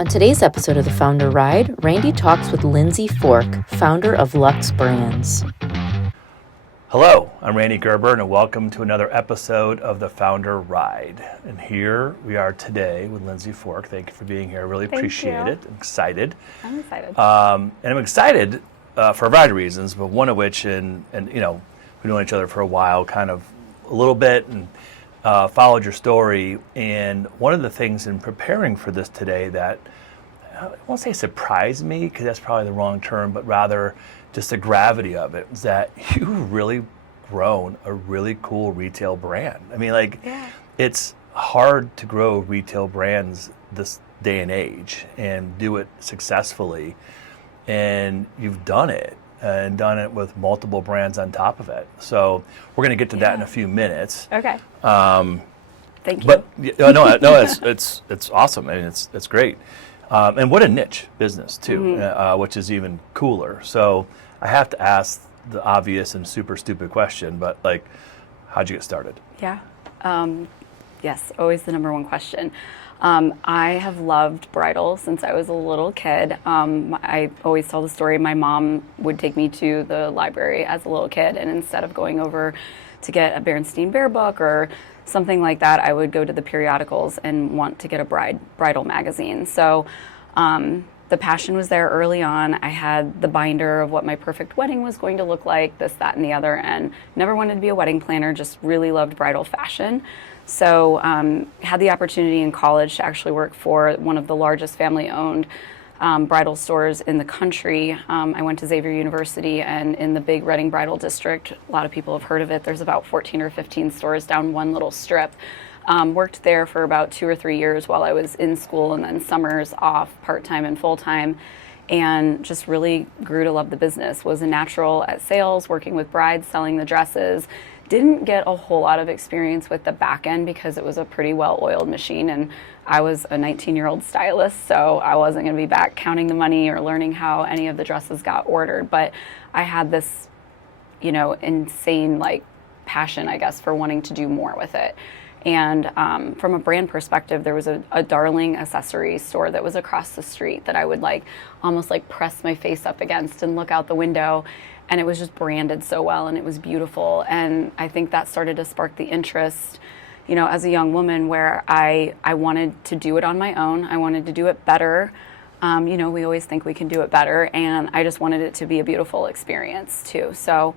On today's episode of the Founder Ride, Randy talks with Lindsay Fork, founder of Luxe Brands. Hello, I'm Randy Gerber, and welcome to another episode of the Founder Ride. And here we are today with Lindsay Fork. Thank you for being here. I really appreciate it. I'm excited. I'm excited. And I'm excited for a variety of reasons, but one of which, and you know, we've known each other for a while, kind of a little bit, and followed your story. And one of the things in preparing for this today that I won't say surprised me, because that's probably the wrong term, but rather just the gravity of it, is that you've really grown a really cool retail brand. I mean, it's hard to grow retail brands this day and age and do it successfully. And you've done it, and done it with multiple brands on top of it. So we're going to get to that in a few minutes. Okay. Thank you. But no, it's awesome. I mean, it's great. And what a niche business too, which is even cooler. So I have to ask the obvious and super stupid question, but like, how'd you get started? Yeah. Yes, always the number one question. I have loved bridal since I was a little kid. I always tell the story, my mom would take me to the library as a little kid, and instead of going over to get a Berenstain Bear book or something like that, I would go to the periodicals and want to get a bridal magazine. So the passion was there early on. I had the binder of what my perfect wedding was going to look like, this, that, and the other, and never wanted to be a wedding planner, just really loved bridal fashion. So had the opportunity in college to actually work for one of the largest family-owned bridal stores in the country. I went to Xavier University, and in the big Reading Bridal District, a lot of people have heard of it, there's about 14 or 15 stores down one little strip. Worked there for about 2 or 3 years while I was in school, and then summers off part-time and full-time, and just really grew to love the business. Was a natural at sales, working with brides, selling the dresses. Didn't get a whole lot of experience with the back end because it was a pretty well-oiled machine, and I was a 19-year-old stylist, so I wasn't going to be back counting the money or learning how any of the dresses got ordered. But I had this, insane passion, I guess, for wanting to do more with it. And from a brand perspective, there was a darling accessory store that was across the street that I would almost press my face up against and look out the window. And it was just branded so well, and it was beautiful. And I think that started to spark the interest, as a young woman, where I wanted to do it on my own. I wanted to do it better. We always think we can do it better. And I just wanted it to be a beautiful experience too. So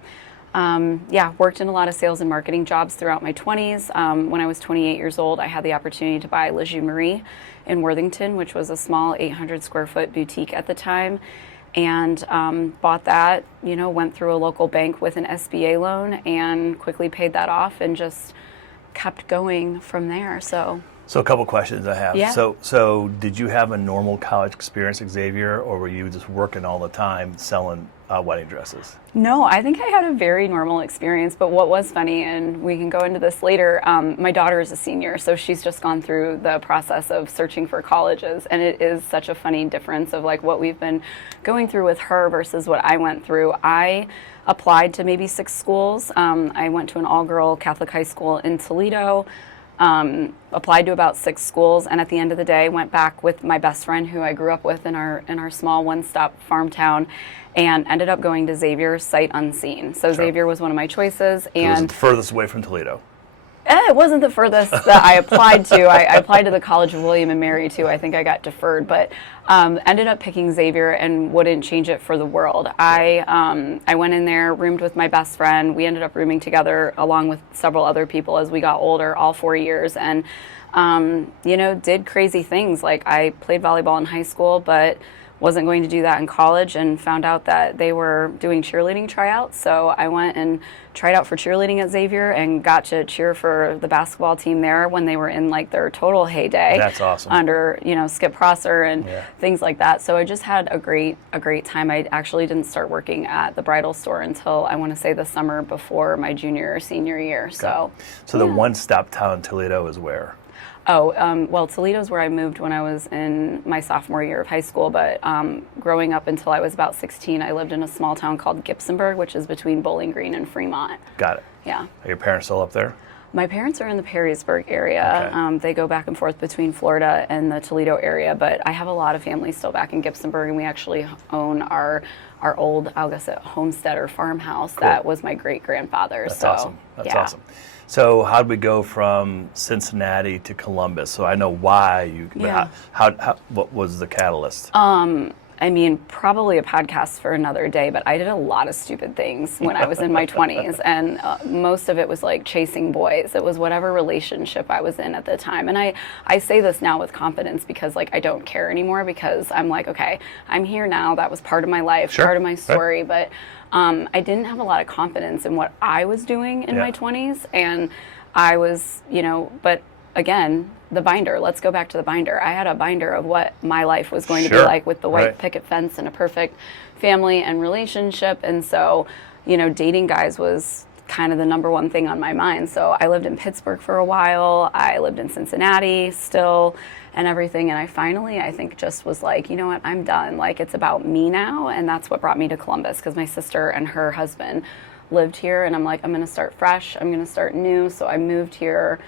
worked in a lot of sales and marketing jobs throughout my 20s. When I was 28 years old, I had the opportunity to buy Le Jus Marie in Worthington, which was a small 800 square foot boutique at the time. And bought that, went through a local bank with an SBA loan and quickly paid that off and just kept going from there. So a couple questions I have. Yeah. So did you have a normal college experience at Xavier, or were you just working all the time selling wedding dresses? No, I think I had a very normal experience, but what was funny, and we can go into this later, my daughter is a senior, so she's just gone through the process of searching for colleges, and it is such a funny difference of what we've been going through with her versus what I went through. I applied to maybe 6 schools. I went to an all-girl Catholic high school in Toledo, applied to about 6 schools, and at the end of the day went back with my best friend who I grew up with in our small one-stop farm town, and ended up going to Xavier sight unseen. So sure. Xavier was one of my choices. And it was the furthest away from Toledo. It wasn't the furthest that I applied to. I applied to the College of William and Mary too. I think I got deferred, but ended up picking Xavier and wouldn't change it for the world. I went in there, roomed with my best friend. We ended up rooming together along with several other people as we got older, all 4 years, and did crazy things. I played volleyball in high school, but wasn't going to do that in college, and found out that they were doing cheerleading tryouts. So I went and tried out for cheerleading at Xavier and got to cheer for the basketball team there when they were in their total heyday. That's awesome. Under, Skip Prosser and things like that. So I just had a great time. I actually didn't start working at the bridal store until I want to say the summer before my junior or senior year. Okay. So the one-stop town Toledo is where? Well, Toledo's where I moved when I was in my sophomore year of high school, but growing up until I was about 16, I lived in a small town called Gibsonburg, which is between Bowling Green and Fremont. Got it. Yeah. Are your parents still up there? My parents are in the Perrysburg area. Okay. They go back and forth between Florida and the Toledo area, but I have a lot of family still back in Gibsonburg, and we actually own our old, I guess, homestead or farmhouse that was my great-grandfather's. That's awesome. That's awesome. So how did we go from Cincinnati to Columbus? So I know why you. Yeah. How what was the catalyst? I mean, probably a podcast for another day, but I did a lot of stupid things when I was in my 20s, and most of it was like chasing boys. It was whatever relationship I was in at the time. And I say this now with confidence because, like, I don't care anymore, because I'm like, okay, I'm here now. That was part of my life, Sure. part of my story, Right. but I didn't have a lot of confidence in what I was doing in my 20s, and I was, but again, the binder. Let's go back to the binder. I had a binder of what my life was going to be Sure. like, with the white Right. picket fence and a perfect family and relationship. And so, dating guys was kind of the number one thing on my mind. So I lived in Pittsburgh for a while. I lived in Cincinnati still and everything. And I finally, I think, just was like, you know what, I'm done. Like, it's about me now. And that's what brought me to Columbus, because my sister and her husband lived here. And I'm like, I'm going to start fresh. I'm going to start new. So I moved here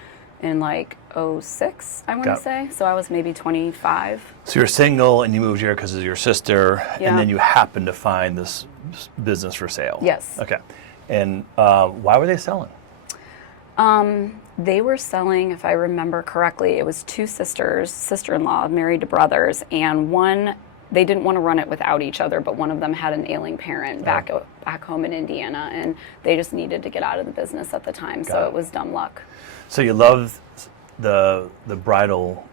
in like 06, I want to say. So I was maybe 25. So you're single and you moved here because of your sister, Yeah. and then you happened to find this business for sale. Yes. Okay. And why were they selling? They were selling, if I remember correctly, it was two sisters, sister-in-law, married to brothers, and one, they didn't want to run it without each other, but one of them had an ailing parent back home in Indiana, and they just needed to get out of the business at the time, so it was dumb luck. So you loved the bridal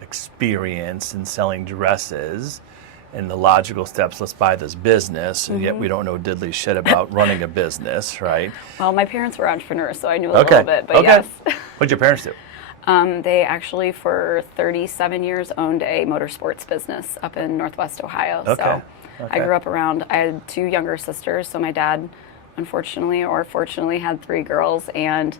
experience in selling dresses, and the logical steps, let's buy this business, and yet we don't know diddly shit about running a business, right? Well, my parents were entrepreneurs, so I knew a little bit, but yes. What'd your parents do? They actually, for 37 years, owned a motorsports business up in Northwest Ohio. Okay. So I grew up around, I had two younger sisters, so my dad, unfortunately or fortunately, had three girls, and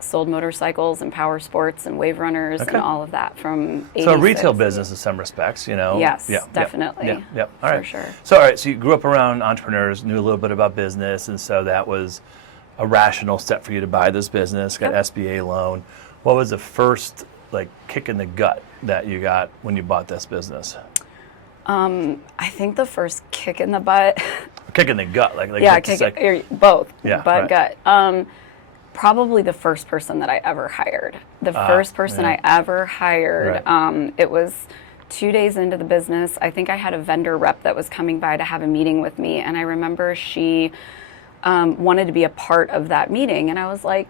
sold motorcycles and power sports and wave runners and all of that from 86. So a retail business in some respects, Yes, definitely. Yep. All right. For sure. So, all right, so you grew up around entrepreneurs, knew a little bit about business, and so that was a rational step for you to buy this business, got SBA loan. What was the first, like, kick in the gut that you got when you bought this business? I think the first kick in the butt. Kick in the gut, like Yeah, both. Yeah, butt, right. gut. Probably the first person that I ever hired. The first person I ever hired, it was 2 days into the business. I think I had a vendor rep that was coming by to have a meeting with me, and I remember she wanted to be a part of that meeting, and I was like,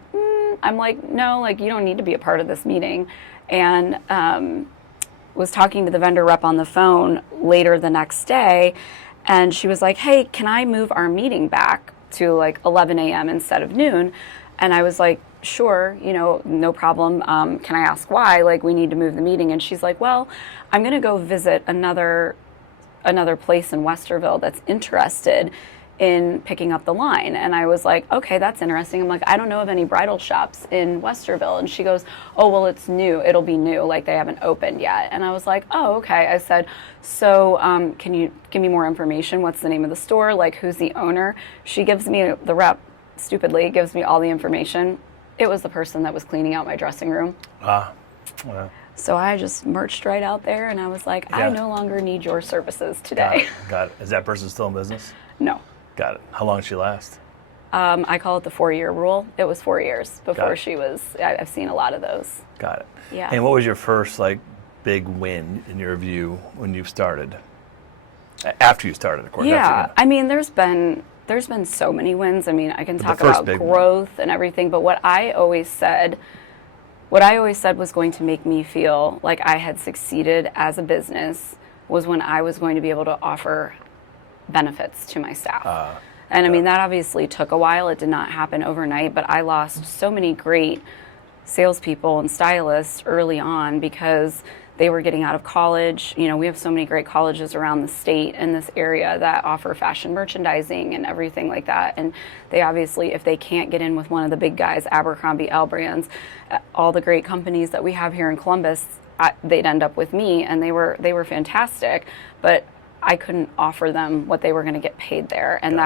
I'm like, no, like, you don't need to be a part of this meeting. And was talking to the vendor rep on the phone later the next day, and she was like, hey, can I move our meeting back to like 11 a.m. instead of noon? And I was like, sure, no problem. Can I ask why? Like, we need to move the meeting. And she's like, well, I'm going to go visit another place in Westerville that's interested in picking up the line. And I was like, okay, that's interesting. I'm like, I don't know of any bridal shops in Westerville. And she goes, oh, well, it's new. It'll be new. Like, they haven't opened yet. And I was like, oh, okay. I said, so can you give me more information? What's the name of the store? Like, who's the owner? She gives me, the rep stupidly gives me all the information. It was the person that was cleaning out my dressing room. Wow. So I just marched right out there, and I was like, I no longer need your services today. Got it. Is that person still in business? No. Got it. How long did she last? I call it the 4-year rule. It was 4 years before she was, I've seen a lot of those. Got it. Yeah. And what was your first, like, big win in your view when you started? After you started, of course. Yeah. I mean, there's been so many wins. I mean, I can talk about growth and everything, but what I always said was going to make me feel like I had succeeded as a business was when I was going to be able to offer benefits to my staff. And I mean, that obviously took a while. It did not happen overnight, but I lost so many great salespeople and stylists early on because they were getting out of college. We have so many great colleges around the state in this area that offer fashion merchandising and everything like that. And they obviously, if they can't get in with one of the big guys, Abercrombie, L Brands, all the great companies that we have here in Columbus, they'd end up with me, and they were fantastic. But I couldn't offer them what they were going to get paid there. And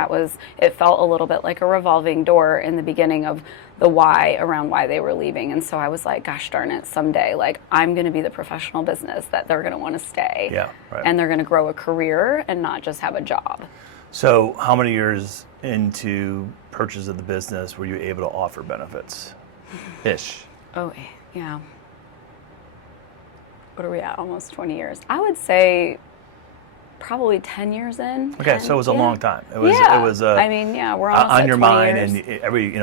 it felt a little bit like a revolving door in the beginning of the why around why they were leaving. And so I was like, gosh darn it, someday, like, I'm going to be the professional business that they're going to want to stay. Yeah, right. And they're going to grow a career and not just have a job. So how many years into purchase of the business were you able to offer benefits? Ish. Oh, yeah. What are we at? Almost 20 years. I would say probably 10 years in. Okay, 10, so it was a long time. It was. I mean, we're almost on at your 20 mind, years. and every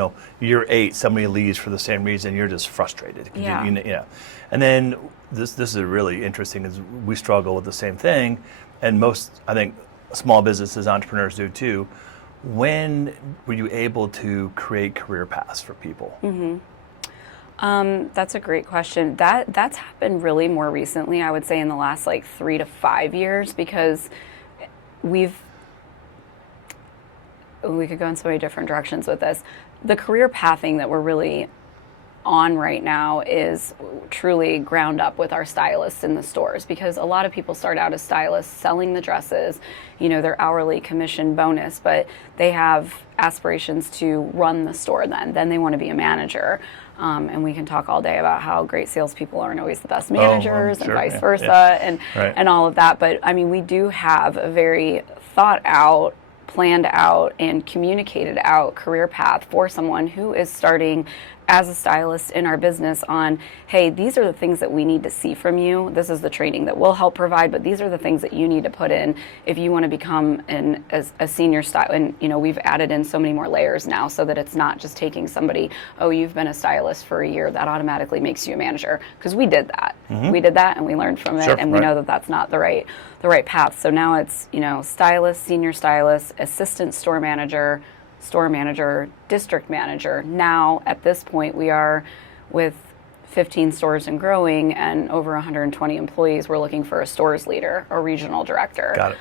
year 8, somebody leaves for the same reason. You're just frustrated. Yeah. And then this is really interesting. Is we struggle with the same thing, and most, I think, small businesses, entrepreneurs do too. When were you able to create career paths for people? Mm-hmm. That's a great question. That's happened really more recently, I would say in the last like 3 to 5 years, because we could go in so many different directions with this. The career pathing that we're really on right now is truly ground up with our stylists in the stores, because a lot of people start out as stylists selling the dresses, their hourly commission bonus, but they have aspirations to run the store then they want to be a manager. And we can talk all day about how great salespeople aren't always the best managers and vice versa and all of that. But I mean, we do have a very thought out, planned out, and communicated out career path for someone who is starting as a stylist in our business on, hey, these are the things that we need to see from you. This is the training that we'll help provide, but these are the things that you need to put in if you want to become a senior style. And, we've added in so many more layers now so that it's not just taking somebody, oh, you've been a stylist for a year, that automatically makes you a manager. Because we did that. Mm-hmm. We did that and we learned from it, and we know that that's not the right path. So now it's, stylist, senior stylist, assistant store manager, district manager. Now, at this point, we are with 15 stores and growing and over 120 employees. We're looking for a stores leader or regional director. Got it.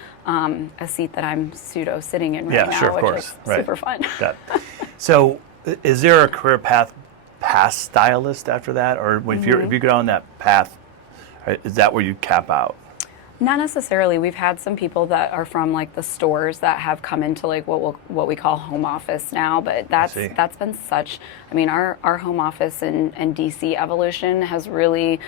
A seat that I'm pseudo sitting in right now, sure, of which course. is super fun. Got it. So, is there a career path past stylist after that, or if you go on that path, is that where you cap out? Not necessarily. We've had some people that are from like the stores that have come into like what we call home office now, but that's been such. I mean, our home office and DC evolution has really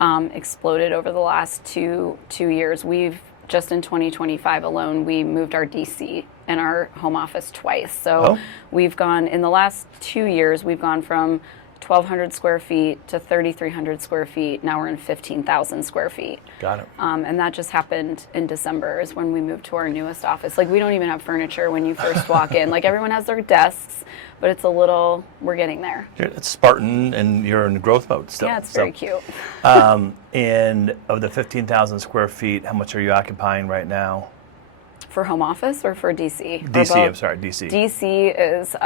exploded over the last two years. We've just in 2025 alone, we moved our DC and our home office twice. So we've gone in the last 2 years. We've gone from 1,200 square feet to 3,300 square feet. Now we're in 15,000 square feet. Got it. And that just happened in December is when we moved to our newest office. Like, we don't even have furniture when you first walk in. Like, everyone has their desks, but it's we're getting there. It's Spartan, and you're in growth mode still. Yeah, it's very cute. And of the 15,000 square feet, how much are you occupying right now? For home office or for DC? DC, I'm sorry, DC. DC is...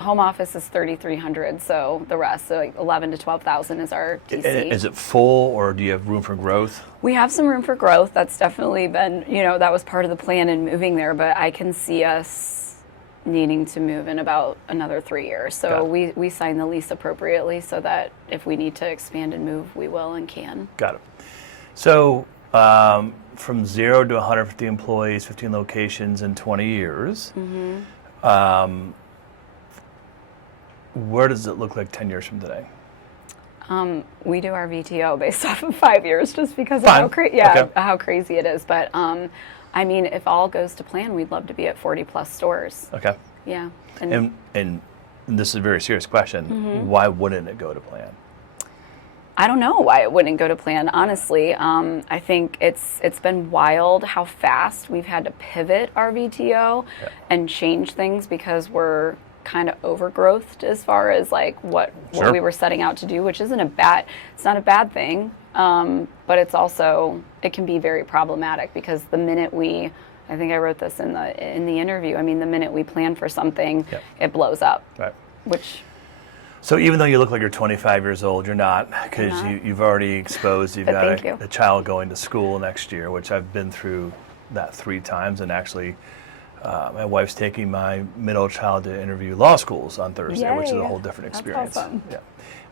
home office is 3,300, so the rest, so like 11 to 12,000 is our DC. Is it full, or do you have room for growth? We have some room for growth. That's definitely been, that was part of the plan in moving there, but I can see us needing to move in about another 3 years. So we sign the lease appropriately so that if we need to expand and move, we will and can. Got it. So from 0 to 150 employees, 15 locations in 20 years, where does it look like 10 years from today? We do our VTO based off of 5 years just because of how crazy it is. But I mean, if all goes to plan, we'd love to be at 40 plus stores. Okay. Yeah. And this is a very serious question. Why wouldn't it go to plan? I don't know why it wouldn't go to plan, honestly. I think it's been wild how fast we've had to pivot our VTO and change things because we're kind of overgrowthed as far as like what we were setting out to do, which it's not a bad thing, but it can be very problematic because the minute I think I wrote this in the interview, I mean, the minute we plan for something, it blows up. Right. So even though you look like you're 25 years old, you're not, because you've already exposed, you've got a child going to school next year, which I've been through that 3 times, and actually my wife's taking my middle child to interview law schools on Thursday, which is a whole different experience. That's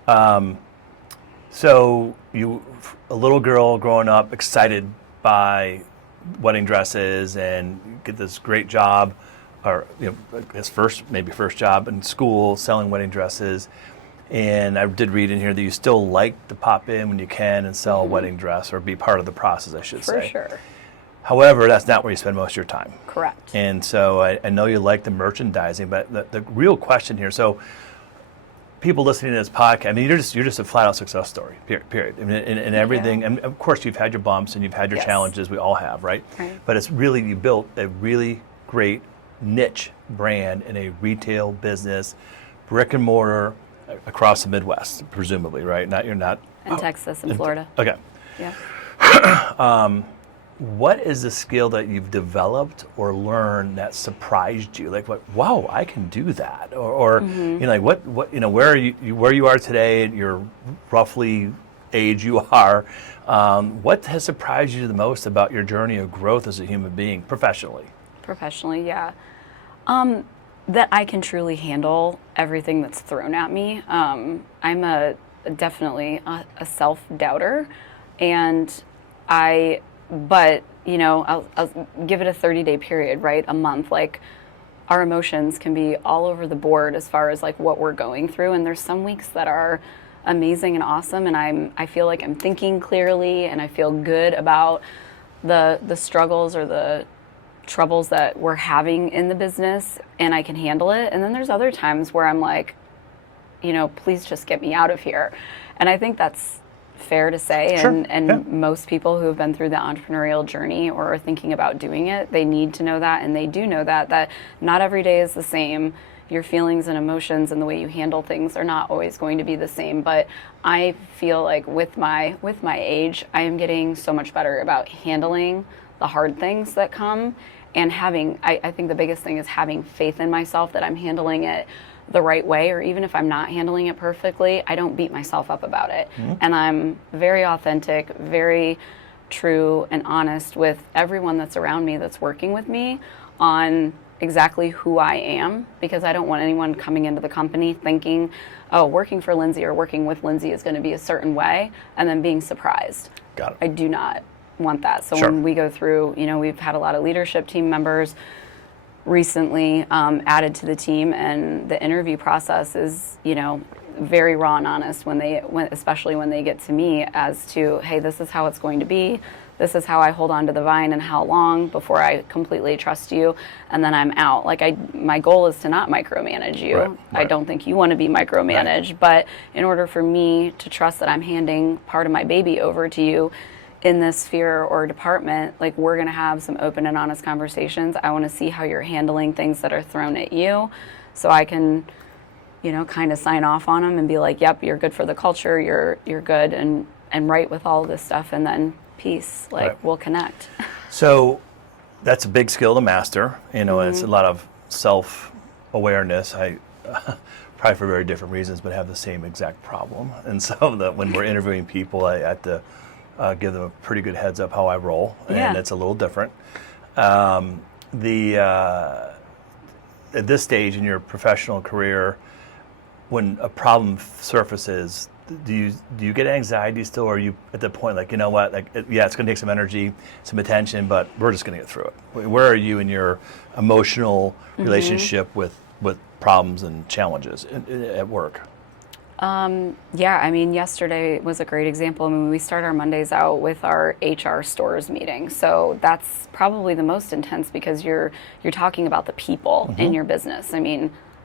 awesome. Yeah. So a little girl growing up, excited by wedding dresses and get this great job, or his first job in school selling wedding dresses. And I did read in here that you still like to pop in when you can and sell a wedding dress or be part of the process, I should say. For sure. However, that's not where you spend most of your time. Correct. And so I know you like the merchandising, but the real question here, so people listening to this podcast, I mean, you're just a flat out success story, period. I mean, and everything, and of course you've had your bumps and you've had your challenges, we all have, right? But it's really, you built a really great niche brand in a retail business, brick and mortar, across the Midwest, presumably, right? You're not in Texas and Florida. Okay. Yeah. What is the skill that you've developed or learned that surprised you? Like, wow, I can do that, or like what where you are today at your roughly age you are. What has surprised you the most about your journey of growth as a human being, professionally? Professionally, yeah. That I can truly handle everything that's thrown at me. I'm definitely a self-doubter, and but I'll give it a 30-day period, right? A month. Like, our emotions can be all over the board as far as like what we're going through, and there's some weeks that are amazing and awesome, and I feel like I'm thinking clearly, and I feel good about the struggles or the troubles that we're having in the business, and I can handle it. And then there's other times where I'm like, please just get me out of here. And I think that's fair to say. Sure. And most people who have been through the entrepreneurial journey or are thinking about doing it, they need to know that, and they do know that not every day is the same. Your feelings and emotions and the way you handle things are not always going to be the same. But I feel like with my age, I am getting so much better about handling the hard things that come, and I think the biggest thing is having faith in myself that I'm handling it the right way, or even if I'm not handling it perfectly, I don't beat myself up about it. And I'm very authentic, very true and honest with everyone that's around me that's working with me on exactly who I am, because I don't want anyone coming into the company thinking, oh, working for Lindsay or working with Lindsay is going to be a certain way, and then being surprised. Got it. I do not want that. So when we go through, we've had a lot of leadership team members recently added to the team, and the interview process is, very raw and honest especially when they get to me as to, hey, this is how it's going to be. This is how I hold on to the vine and how long before I completely trust you, and then I'm out. Like, my goal is to not micromanage you. Right. I don't think you want to be micromanaged, but in order for me to trust that I'm handing part of my baby over to you in this sphere or department, like, we're going to have some open and honest conversations. I want to see how you're handling things that are thrown at you, so I can, kind of sign off on them and be like, yep, you're good for the culture, you're good and right with all this stuff, and then peace, we'll connect. So that's a big skill to master, and it's a lot of self-awareness. I probably for very different reasons, but have the same exact problem. And so that when we're interviewing people, I have to give them a pretty good heads up how I roll, and it's a little different. At this stage in your professional career, when a problem surfaces, do you get anxiety still, or are you at the point like, what, like, it's going to take some energy, some attention, but we're just going to get through it? Where are you in your emotional relationship with problems and challenges at work? Yesterday was a great example. We start our Mondays out with our HR stores meeting. So that's probably the most intense, because you're talking about the people in your business.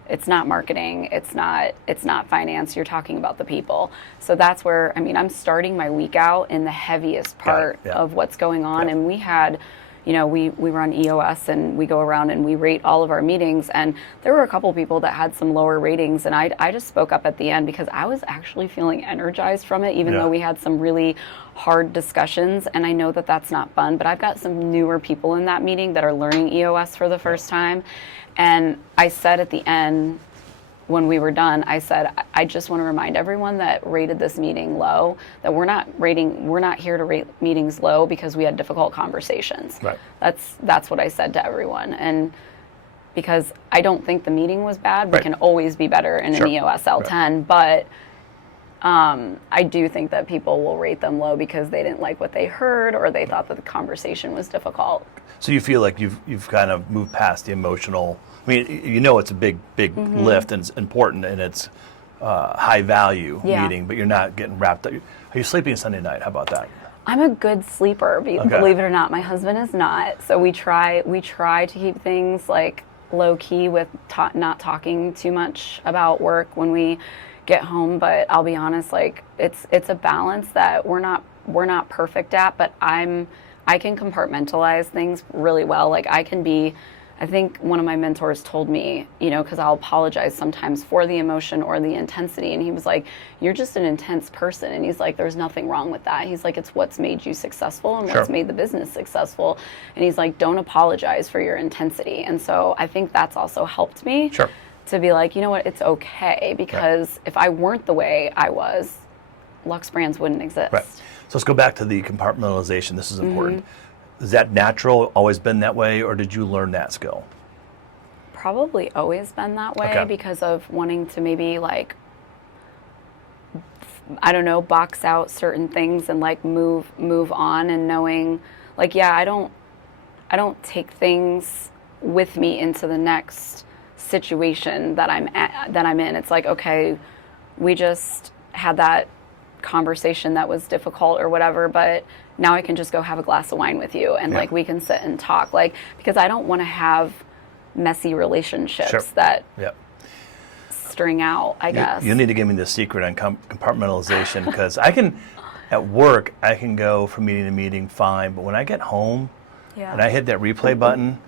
It's not marketing, it's not finance, you're talking about the people. So that's where, I'm starting my week out in the heaviest part of what's going on. And we had, we run EOS, and we go around and we rate all of our meetings, and there were a couple people that had some lower ratings, and I just spoke up at the end because I was actually feeling energized from it, even though we had some really hard discussions, and I know that that's not fun, but I've got some newer people in that meeting that are learning EOS for the first time, and I said at the end, when we were done, I said, I just want to remind everyone that rated this meeting low, that we're not here to rate meetings low because we had difficult conversations. Right. That's what I said to everyone. And because I don't think the meeting was bad, we can always be better in an EOS L10, but I do think that people will rate them low because they didn't like what they heard or they thought that the conversation was difficult. So you feel like you've kind of moved past the emotional. I mean, you know, it's a big lift and it's important and it's high value meeting, but you're not getting wrapped up. Are you sleeping Sunday night? How about that? I'm a good sleeper, believe it or not. My husband is not. So we try to keep things like low key with not talking too much about work when we get home. But I'll be honest, like it's a balance that we're not perfect at. But I can compartmentalize things really well. Like I think one of my mentors told me, you know, because I'll apologize sometimes for the emotion or the intensity. And he was like, you're just an intense person. And he's like, there's nothing wrong with that. He's like, it's what's made you successful and what's made the business successful. And he's like, don't apologize for your intensity. And so I think that's also helped me to be like, you know what, it's okay. Because if I weren't the way I was, Luxe Brands wouldn't exist. Right. So let's go back to the compartmentalization. This is important. Is that natural, always been that way, or did you learn that skill? Probably always been that way because of wanting to maybe like, I don't know, box out certain things and like move on and knowing like, yeah, I don't take things with me into the next situation that I'm in. It's like, okay, we just had that conversation that was difficult or whatever, but now I can just go have a glass of wine with you and like we can sit and talk, like, because I don't want to have messy relationships that string out, I guess. You need to give me the secret on compartmentalization because at work I can go from meeting to meeting fine, but when I get home and I hit that replay button,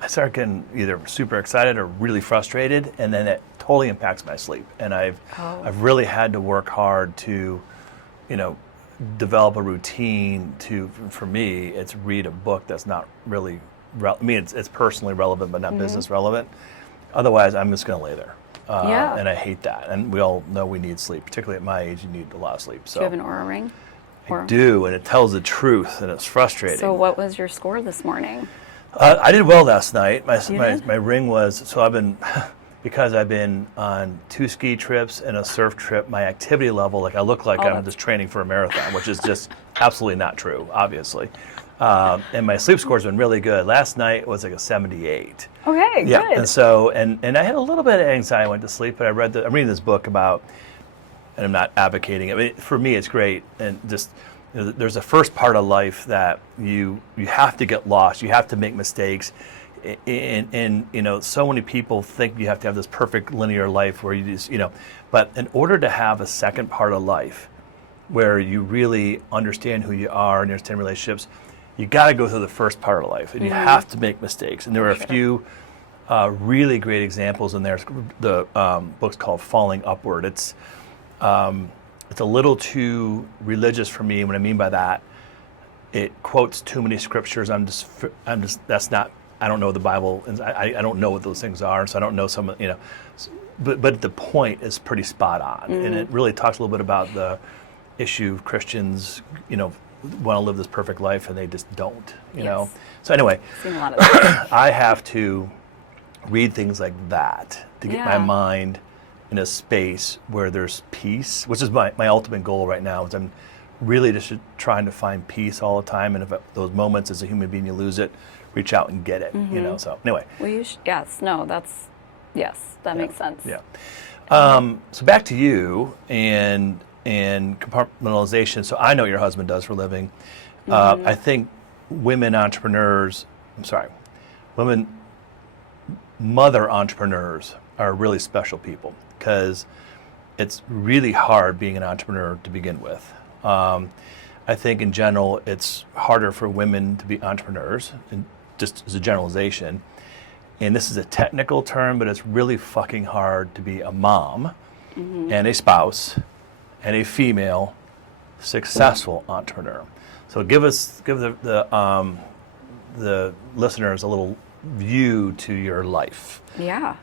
I start getting either super excited or really frustrated, and then it totally impacts my sleep. And I've really had to work hard to, you know, develop a routine for me, it's read a book that's not really, it's personally relevant, but not business relevant. Otherwise, I'm just going to lay there. And I hate that. And we all know we need sleep, particularly at my age, you need a lot of sleep. So do you have an Oura ring? I do, and it tells the truth, and it's frustrating. So what was your score this morning? I did well last night. My ring was, so I've been, because I've been on 2 ski trips and a surf trip, my activity level, like I look like I'm just training for a marathon, which is just absolutely not true, obviously. And my sleep score's been really good. Last night was like a 78. Okay, yeah, good. And so, and I had a little bit of anxiety. I went to sleep, but I'm reading this book about, and I'm not advocating it. I mean, for me, it's great, and just, you know, there's a first part of life that you have to get lost. You have to make mistakes. And you know, so many people think you have to have this perfect linear life where you just, you know, but in order to have a second part of life where you really understand who you are and understand relationships, you got to go through the first part of life, and you have to make mistakes. And there are a few really great examples in there. The book's called Falling Upward. It's a little too religious for me. And what I mean by that, it quotes too many scriptures. I'm just that's not. I don't know the Bible, and I don't know what those things are, so I don't know some, you know. But the point is pretty spot on, and it really talks a little bit about the issue of Christians, you know, want to live this perfect life, and they just don't, you know. So anyway, Seen a lot of that. I have to read things like that to get my mind in a space where there's peace, which is my ultimate goal right now. Is I'm really just trying to find peace all the time, and if those moments as a human being you lose it, reach out and get it, you know. So anyway. Well, that makes sense. Yeah. So back to you and compartmentalization. So I know what your husband does for a living. I think women mother entrepreneurs are really special people because it's really hard being an entrepreneur to begin with. I think in general it's harder for women to be entrepreneurs, and just as a generalization. And this is a technical term, but it's really fucking hard to be a mom and a spouse and a female successful entrepreneur. So give the listeners a little view to your life. Yeah.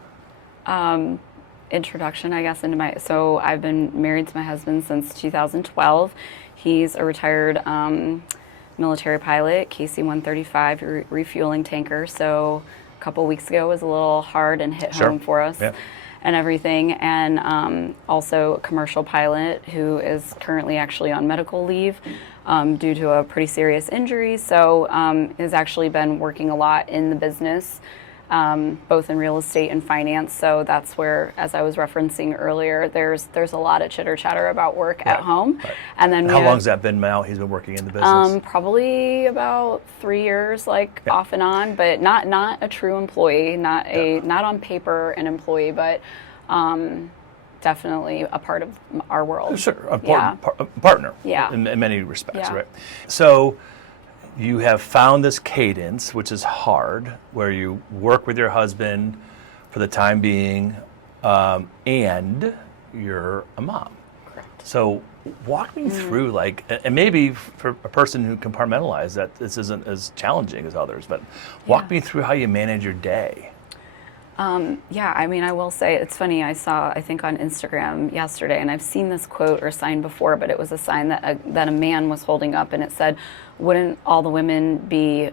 Introduction, I guess, so I've been married to my husband since 2012. He's a retired military pilot, KC-135 refueling tanker. So a couple weeks ago was a little hard and hit home for us. Yeah. and everything, and also a commercial pilot who is currently actually on medical leave due to a pretty serious injury. So has actually been working a lot in the business, both in real estate and finance. So that's where, as I was referencing earlier, there's a lot of chitter chatter about work at home. Right. And then How long has that been now? He's been working in the business? Probably about 3 years, off and on, but not a true employee, not on paper an employee, but definitely a part of our world. Sure, a partner. Yeah. In many respects, Yeah. right? So you have found this cadence, which is hard, where you work with your husband for the time being, and you're a mom. Correct. So walk me through, and maybe for a person who compartmentalizes that this isn't as challenging as others, but walk me through how you manage your day. I will say, it's funny, I saw, I think on Instagram yesterday, and I've seen this quote or sign before, but it was a sign that a man was holding up, and it said, wouldn't all the women be,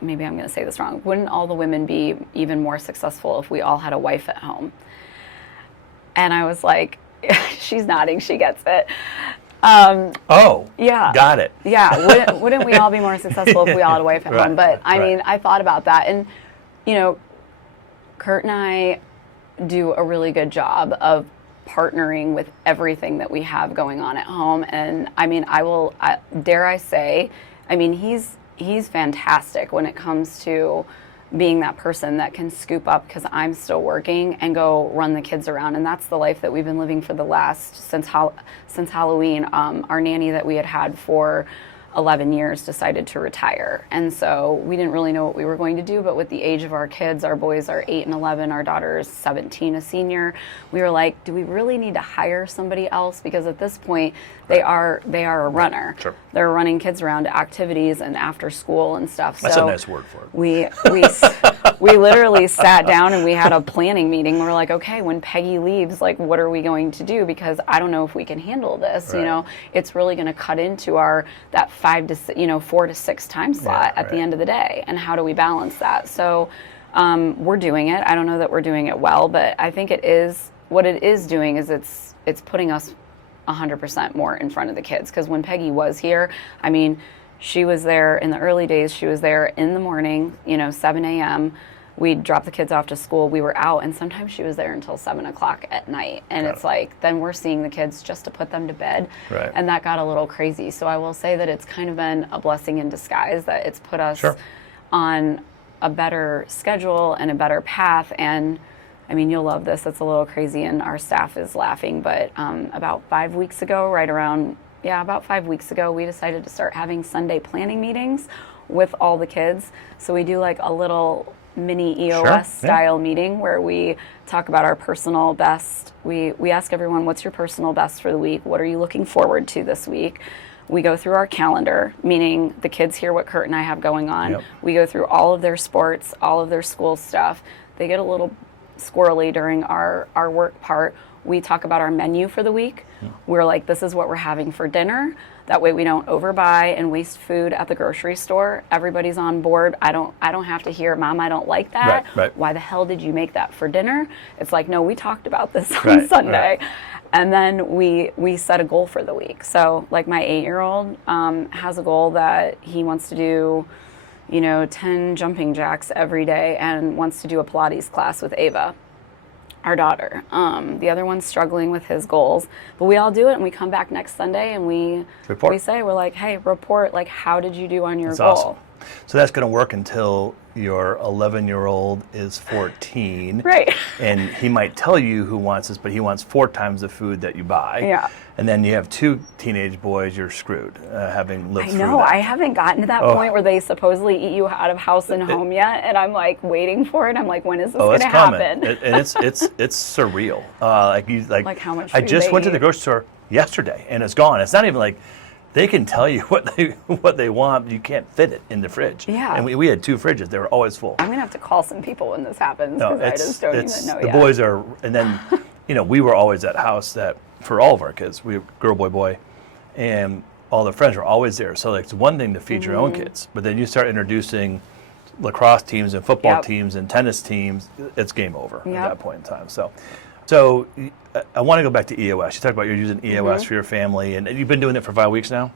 maybe I'm going to say this wrong, wouldn't all the women be even more successful if we all had a wife at home? And I was like, she's nodding, she gets it. Yeah. Got it. Yeah, wouldn't we all be more successful if we all had a wife at home? But I mean, I thought about that, and Kurt and I do a really good job of partnering with everything that we have going on at home. And I mean, dare I say, he's fantastic when it comes to being that person that can scoop up because I'm still working and go run the kids around. And that's the life that we've been living for since Halloween. Our nanny that we had for 11 years decided to retire. And so we didn't really know what we were going to do, but with the age of our kids, our boys are 8 and 11, our daughter is 17, a senior, we were like, do we really need to hire somebody else? Because at this point, they are a runner. Sure. They're running kids around to activities and after school and stuff. That's so a nice word for it. we literally sat down and we had a planning meeting. We're like, okay, when Peggy leaves, what are we going to do? Because I don't know if we can handle this. Right. It's really going to cut into that 4 to 6 time slot at the end of the day. And how do we balance that? So we're doing it. I don't know that we're doing it well, but I think what it is doing is it's putting us 100% more in front of the kids. Because when Peggy was here, she was there in the early days. She was there in the morning, 7 a.m. We'd drop the kids off to school. We were out, and sometimes she was there until 7 o'clock at night. And it's then we're seeing the kids just to put them to bed. Right. And that got a little crazy. So I will say that it's kind of been a blessing in disguise that it's put us on a better schedule and a better path. And you'll love this. It's a little crazy, and our staff is laughing. But about 5 weeks ago, about 5 weeks ago, we decided to start having Sunday planning meetings with all the kids. So we do a little mini EOS style meeting where we talk about our personal best. We ask everyone, what's your personal best for the week? What are you looking forward to this week? We go through our calendar, meaning the kids hear what Kurt and I have going on. Yep. We go through all of their sports, all of their school stuff. They get a little squirrely during our work part. We talk about our menu for the week. We're like, this is what we're having for dinner. That way we don't overbuy and waste food at the grocery store. Everybody's on board. I don't have to hear, Mom, I don't like that. Right. Why the hell did you make that for dinner? It's like, no, we talked about this on Sunday. Right. And then we set a goal for the week. So my 8-year-old has a goal that he wants to do 10 jumping jacks every day and wants to do a Pilates class with Ava, our daughter. The other one's struggling with his goals, but we all do it, and we come back next Sunday and we say, we're like, hey, report, how did you do on your goal? Awesome. So that's going to work until your 11-year-old is 14. Right. And he might tell you who wants this, but he wants 4 times the food that you buy. Yeah. And then you have 2 teenage boys, you're screwed, having lived through that. I know, I haven't gotten to that point where they supposely eat you out of house and home yet, and I'm waiting for it. I'm like, when is this going to happen? And it's surreal. Like how much food I just went to eat. the grocery store yesterday, and it's gone. It's not even they can tell you what they want, but you can't fit it in the fridge. Yeah. And we had 2 fridges. They were always full. I'm going to have to call some people when this happens, because I just don't even know the yet. boys are, and then, we were always at house that, for all of our kids, we girl, boy, and all the friends were always there. So it's one thing to feed your own kids, but then you start introducing lacrosse teams and football teams and tennis teams, it's game over at that point in time. So So I want to go back to EOS. You talked about you're using EOS for your family, and you've been doing it for 5 weeks now.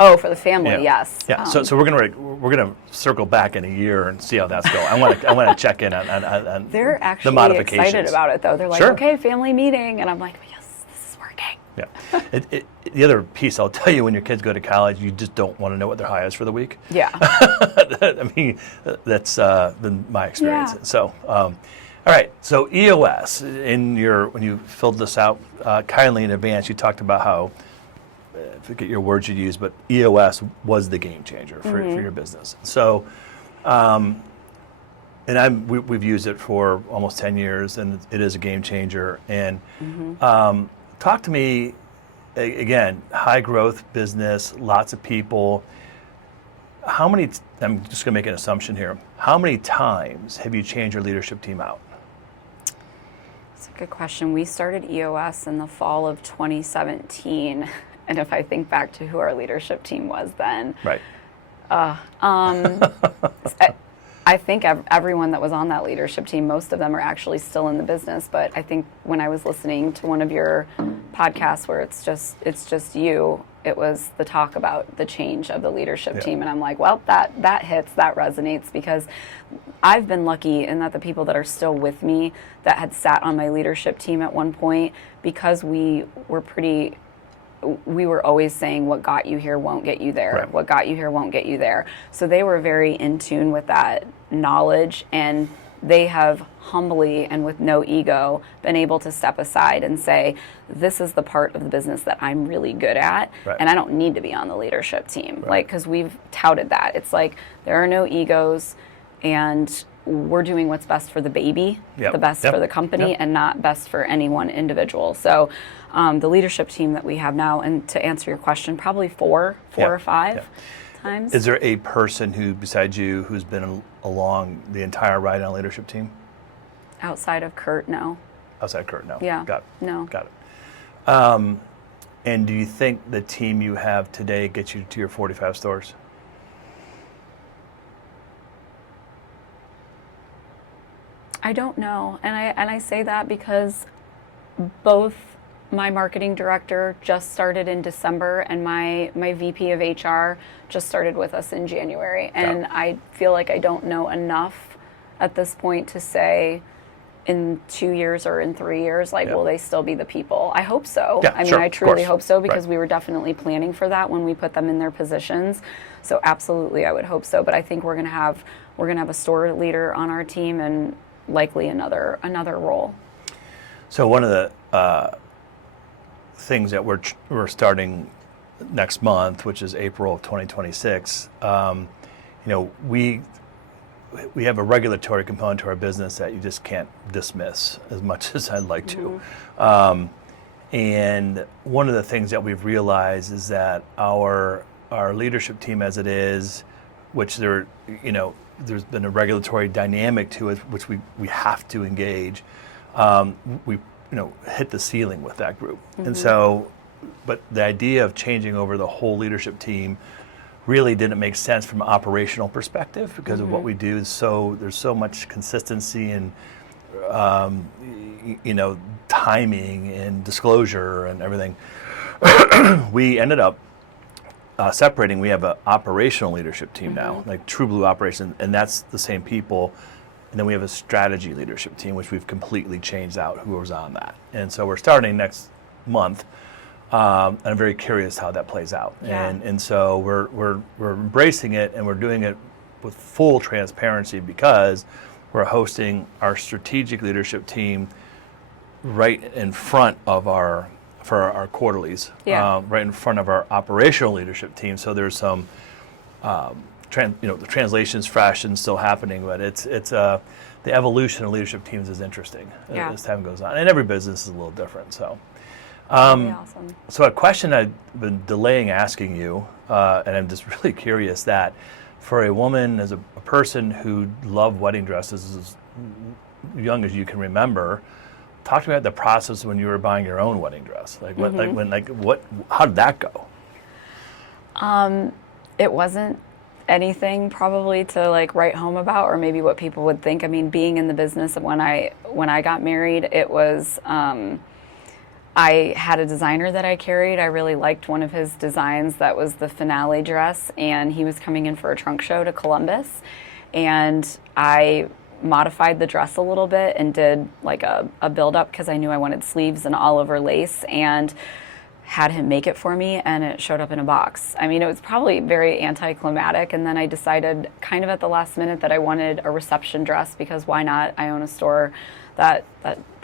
Oh, for the family, yes. Yeah. So we're gonna circle back in a year and see how that's going. I want to check in on They're the actually modifications. excited about it, though. They're like, Sure. okay, family meeting, and I'm like, yes, this is working. Yeah. The other piece I'll tell you, when your kids go to college, you just don't want to know what their high is for the week. Yeah. I mean, that's been my experience. Yeah. So, all right. So EOS, when you filled this out kindly in advance, you talked about how, I forget your words you used, but EOS was the game changer for your business. So, and we've used it for almost 10 years, and it is a game changer. And talk to me, again, high growth business, lots of people. I'm just going to make an assumption here. How many times have you changed your leadership team out? That's a good question. We started EOS in the fall of 2017. And if I think back to who our leadership team was then, Right. I think everyone that was on that leadership team, most of them are actually still in the business. But I think when I was listening to one of your podcasts where it's just you, it was the talk about the change of the leadership team, and I'm like, well, that hits, that resonates, because I've been lucky in that the people that are still with me that had sat on my leadership team at one point, because we were always saying, what got you here won't get you there. Right. What got you here won't get you there. So they were very in tune with that knowledge, and they have humbly and with no ego been able to step aside and say, this is the part of the business that I'm really good at, Right. and I don't need to be on the leadership team. Right. Like, because we've touted that. It's like, there are no egos, and we're doing what's best for the baby, Yep. the best Yep. for the company, Yep. and not best for any one individual. So the leadership team that we have now, and to answer your question, probably four Yeah. or five Yeah. times. Is there a person who, besides you, who's been along the entire ride on a leadership team? Outside of Kurt, no. Outside Kurt, no. Yeah. Got it. No. Got it. And do you think the team you have today gets you to your 45 stores? I don't know, and I say that because both my marketing director just started in December, and my VP of HR just started with us in January, and I feel like I don't know enough at this point to say in 2 years or in 3 years, like, will they still be the people? I hope so. Yeah, I mean, sure, I truly of course. hope so, because Right. we were definitely planning for that when we put them in their positions. So absolutely, I would hope so. But I think we're gonna have a store leader on our team, and likely another role. So one of the things that we're starting next month, which is April of 2026, we have a regulatory component to our business that you just can't dismiss as much as I'd like to. And one of the things that we've realized is that our leadership team, as it is, which there's been a regulatory dynamic to it, which we have to engage. We hit the ceiling with that group, and so, but the idea of changing over the whole leadership team really didn't make sense from an operational perspective, because of what we do. So there's so much consistency and timing and disclosure and everything. We ended up separating. We have an operational leadership team now, like True Blue Operations, and that's the same people. And then we have a strategy leadership team, which we've completely changed out who was on that. And so we're starting next month, and I'm very curious how that plays out. Yeah. And so we're embracing it, and we're doing it with full transparency, because we're hosting our strategic leadership team right in front of our quarterlies, right in front of our operational leadership team. So there's some, the translation's fresh and still happening, but it's the evolution of leadership teams is interesting as time goes on, and every business is a little different. So, Really awesome. so a question I've been delaying asking you, and I'm just really curious that for a woman, as a person who loved wedding dresses as young as you can remember. Talk to me about the process when you were buying your own wedding dress. Like what? How did that go? It wasn't anything probably to like write home about, or maybe what people would think. I mean, being in the business of when I got married, it was I had a designer that I carried. I really liked one of his designs that was the finale dress, and he was coming in for a trunk show to Columbus, and I modified the dress a little bit and did like a build up because I knew I wanted sleeves and all over lace, and had him make it for me, and it showed up in a box. I mean, it was probably very anticlimactic, and then I decided kind of at the last minute that I wanted a reception dress, because why not? I own a store that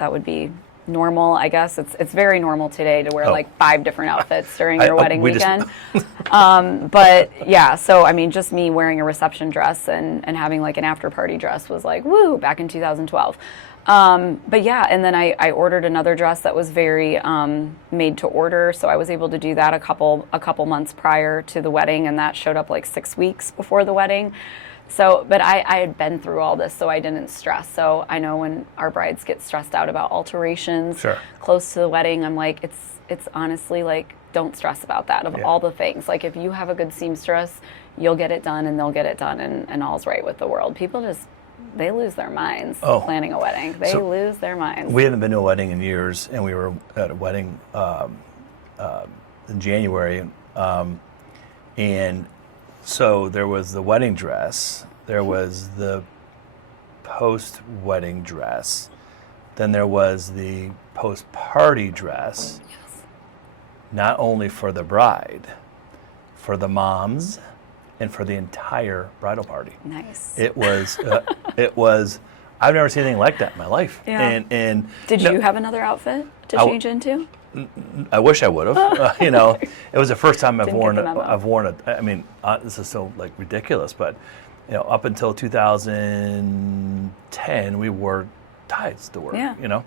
would be normal, I guess. It's very normal today to wear like 5 different outfits during your wedding weekend. But yeah, so I mean, just me wearing a reception dress and having like an after party dress was like, woo, back in 2012. But yeah, and then I ordered another dress that was very made to order, so I was able to do that a couple months prior to the wedding, and that showed up like 6 weeks before the wedding. So, but I had been through all this, so I didn't stress. So I know when our brides get stressed out about alterations close to the wedding, I'm like, it's honestly like, don't stress about that. Of all the things, like if you have a good seamstress, you'll get it done, and they'll get it done, and all's right with the world. People just, they lose their minds planning a wedding. They lose their minds. We haven't been to a wedding in years, and we were at a wedding in January, and so there was the wedding dress, there was the post-wedding dress, then there was the post-party dress, not only for the bride, for the moms, and for the entire bridal party. Nice. It was, I've never seen anything like that in my life. Yeah. And did you have another outfit to change into? I wish I would have. You know, it was the first time I've worn a. I mean, this is so like ridiculous, but you know, up until 2010, we wore ties to work. Yeah. You know,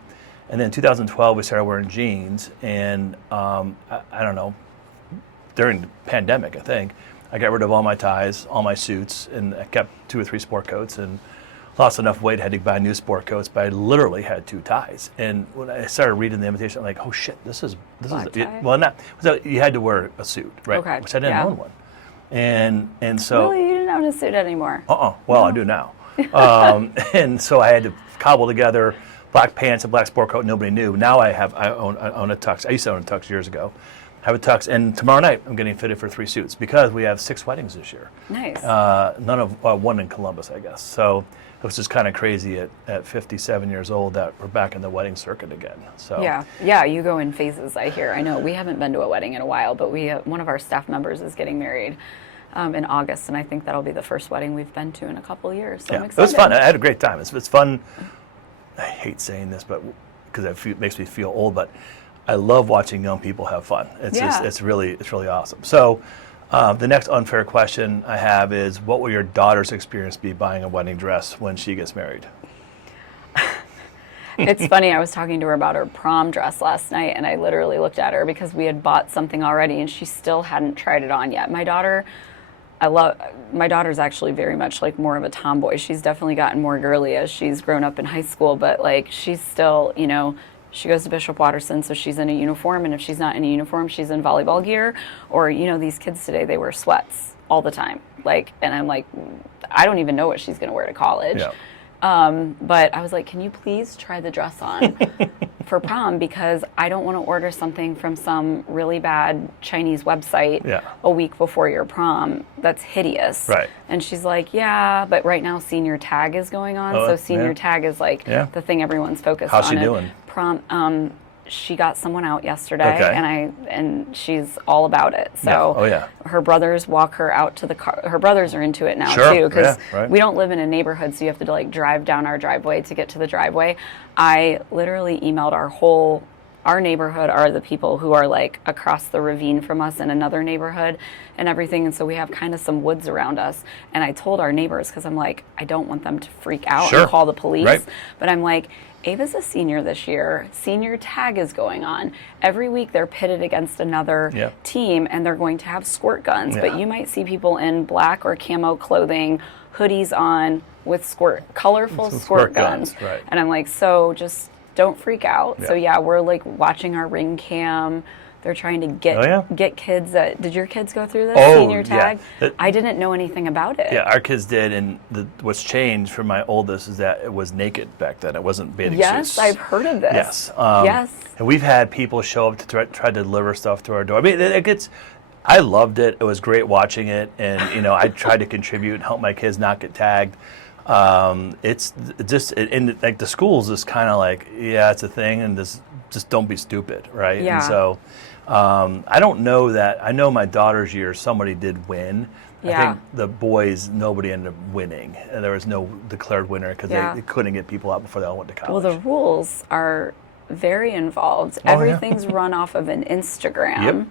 and then 2012 we started wearing jeans, and I don't know, during the pandemic, I think I got rid of all my ties, all my suits, and I kept 2 or 3 sport coats, and lost enough weight, had to buy new sport coats, but I literally had 2 ties. And when I started reading the invitation, I'm like, oh shit, this is well, not, so you had to wear a suit, right? Okay. Which I didn't own one. And so. Really, you didn't own a suit anymore? Well, no. I do now. And so I had to cobble together black pants and black sport coat. Nobody knew. Now I own a tux. I used to own a tux years ago. I have a tux, and tomorrow night I'm getting fitted for 3 suits because we have 6 weddings this year. Nice. One in Columbus, I guess. So it was just kind of crazy at 57 years old that we're back in the wedding circuit again. So yeah, you go in phases. I hear. I know we haven't been to a wedding in a while, but one of our staff members is getting married in August, and I think that'll be the first wedding we've been to in a couple of years. So I'm excited. It was fun. I had a great time. It's fun. I hate saying this, but because it makes me feel old, but I love watching young people have fun. It's really awesome. So. The next unfair question I have is, what will your daughter's experience be buying a wedding dress when she gets married? It's funny, I was talking to her about her prom dress last night, and I literally looked at her because we had bought something already and she still hadn't tried it on yet. My daughter's actually very much like more of a tomboy. She's definitely gotten more girly as she's grown up in high school, but like she's still, you know, she goes to Bishop Watterson, so she's in a uniform, and if she's not in a uniform, she's in volleyball gear, or, you know, these kids today, they wear sweats all the time. Like, and I'm like, I don't even know what she's going to wear to college. Yeah. But I was like, can you please try the dress on for prom, because I don't want to order something from some really bad Chinese website a week before your prom that's hideous. Right. And she's like, yeah, but right now senior tag is going on, so senior tag is like the thing everyone's focused on. How's she doing? Prom, she got someone out yesterday, and she's all about it. So her brothers walk her out to the car. Her brothers are into it now too, because we don't live in a neighborhood, so you have to like drive down our driveway to get to the driveway. I literally emailed our neighborhood are the people who are like across the ravine from us in another neighborhood and everything, and so we have kind of some woods around us. And I told our neighbors, because I'm like, I don't want them to freak out and call the police, but I'm like, Ava's a senior this year. Senior tag is going on. Every week they're pitted against another team, and they're going to have squirt guns. But you might see people in black or camo clothing, hoodies on, with colorful squirt guns. Right. And I'm like, so just don't freak out. So we're like watching our ring cam. they're trying to get kids. Did your kids go through this senior tag? Yeah. I didn't know anything about it. Yeah, our kids did, and what's changed for my oldest is that it was naked back then. It wasn't bathing suits. Yes, I've heard of this. Yes. Yes. And we've had people show up to try to deliver stuff to our door. I mean, it gets. I loved it. It was great watching it, and I tried to contribute and help my kids not get tagged. It's just like the schools is kind of like, yeah, it's a thing, and just don't be stupid, right? Yeah. And so I don't know that. I know my daughter's year, somebody did win. Yeah. I think the boys, nobody ended up winning. And there was no declared winner because they couldn't get people out before they all went to college. Well, the rules are very involved. Everything's run off of an Instagram. Yep.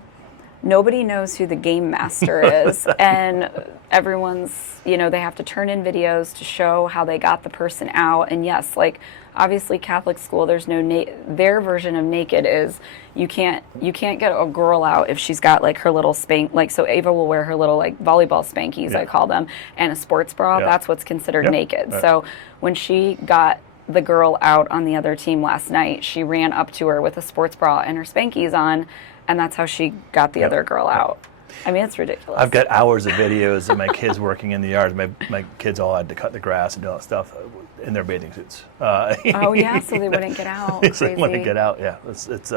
Nobody knows who the game master is, and everyone's, they have to turn in videos to show how they got the person out. And yes, like obviously Catholic school, there's no their version of naked is you can't get a girl out if she's got like her little so Ava will wear her little like volleyball spankies, I call them, and a sports bra. That's what's considered naked. Right. So when she got the girl out on the other team last night, she ran up to her with a sports bra and her spankies on. And that's how she got the other girl out. I mean, it's ridiculous. I've got hours of videos of my kids working in the yard. My kids all had to cut the grass and do all that stuff in their bathing suits. So they wouldn't get out. So they wouldn't get out. Yeah, it's